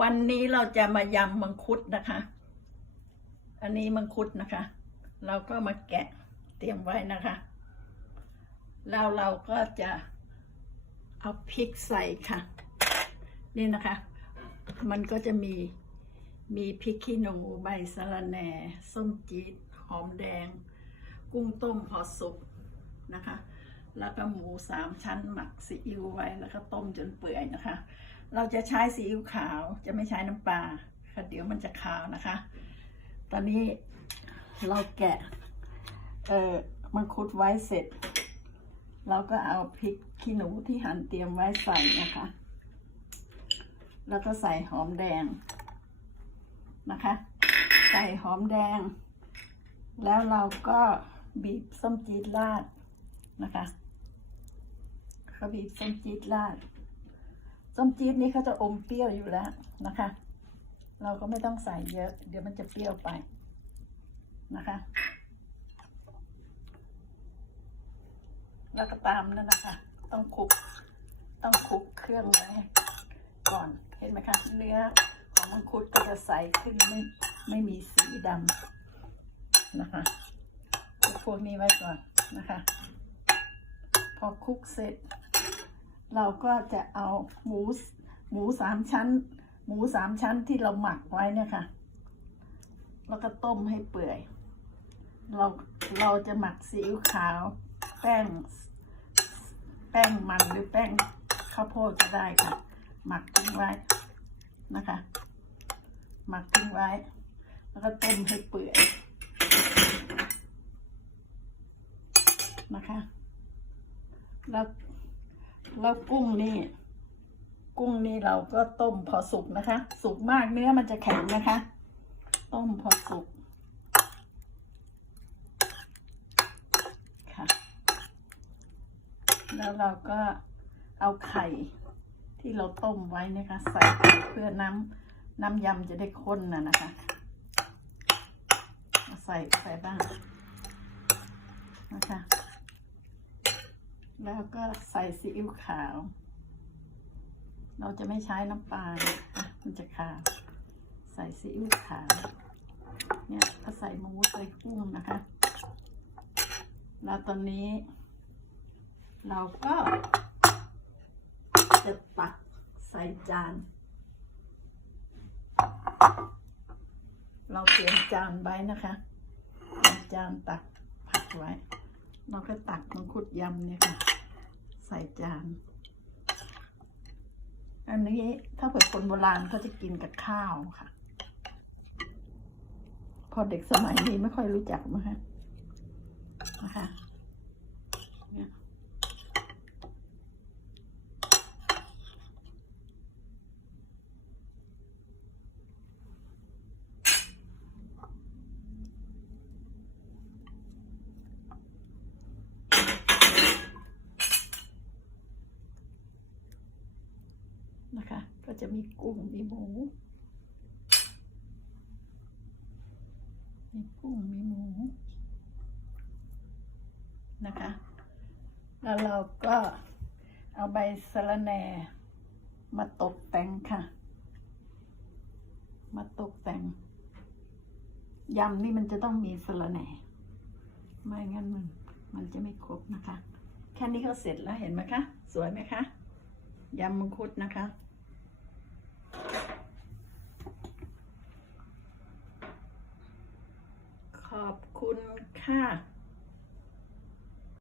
วันนี้เราจะมายำมังคุดนะคะ อันนี้มังคุดนะคะ เราก็มาแกะเตรียมไว้นะคะ แล้วเราก็จะเอาพริกใส่ค่ะ นี่นะคะ มันก็จะมีมีพริกขี้หนูใบสะระแหน่ส้มจี๊ดหอมแดง กุ้งต้มพอสุกนะคะ แล้วก็หมูสามชั้นหมักซีอิ๊วไว้แล้วก็ต้มจนเปื่อยนะคะ เราจะใช้ซีอิ๊วขาวจะไม่ใช้น้ำปลาค่ะเดี๋ยวมันจะขาวนะคะ ตอนนี้เราแกะเออมังคุดไว้เสร็จ เราก็เอาพริกขี้หนูที่หั่นเตรียมไว้ใส่นะคะ แล้วก็ใส่หอมแดงนะคะ ใส่หอมแดง แล้วเราก็บีบส้มจี๊ดราดนะคะเขาบีบส้มจี๊ดราด ส้มจี๊ดนี่เขาจะอมเปรี้ยวอยู่แล้วนะคะ เราก็ไม่ต้องใส่เยอะ เดี๋ยวมันจะเปรี้ยวไปนะคะ แล้วก็ตามนั่นนะคะ ต้องคลุก ต้องคลุกเครื่องไว้ก่อน เห็นไหมคะ เนื้อของมังคุดก็จะใสขึ้นไม่ไม่มีสีดำนะคะคลุกพวกนี้ไว้ก่อนนะคะ พอคลุกเสร็จ เราก็จะเอาหมูหมูสามชั้น หมูสามชั้นที่เราหมักไว้เนี่ยค่ะแล้วก็ต้มให้เปื่อย เราเราจะหมักซีอิ๊วขาว แป้ง แป้งมันหรือแป้งข้าวโพดก็ได้ค่ะ หมักทิ้งไว้นะคะ หมักทิ้งไว้ แล้วก็ต้มให้เปื่อยนะคะ แล้ว แล้วกุ้งนี่ กุ้งนี่เราก็ต้มพอสุกนะคะ สุกมากเนื้อมันจะแข็งนะคะ ต้มพอสุกค่ะ แล้วเราก็เอาไข่ที่เราต้มไว้นะคะ ใส่ไปเพื่อน้ำน้ำยำจะได้ข้นนะนะคะ ใส่ใส่บ้างนะคะ แล้วก็ใส่ซีอิ๊วขาว เราจะไม่ใช้น้ำปลามันจะขาว ใส่ซีอิ๊วขาว เนี่ยก็ใส่หมูใส่กุ้งนะคะ แล้วตอนนี้ เราก็จะตักใส่จาน เราเตรียมจานไว้นะคะ จานตักผักไว้ เราก็ตักมังคุดยำเนี่ยค่ะ ใส่จาน อันนี้ถ้าเผื่อคนโบราณเขาจะกินกับข้าวค่ะ พอเด็กสมัยนี้ไม่ค่อยรู้จักมั้งคะนะคะเนี่ยนะคะ ก็ จะมีกุ้งมีหมู มีกุ้งมีหมู นะคะ แล้วเราก็เอาใบสะระแหน่มาตกแต่งค่ะ มาตกแต่งยำนี่มันจะต้องมีสะระแหน่ ไม่งั้นมันมันจะไม่ครบนะคะ แค่นี้ก็เสร็จแล้วเห็นไหมคะ สวยไหมคะยำมังคุดนะคะ ขอบคุณ ค่ะ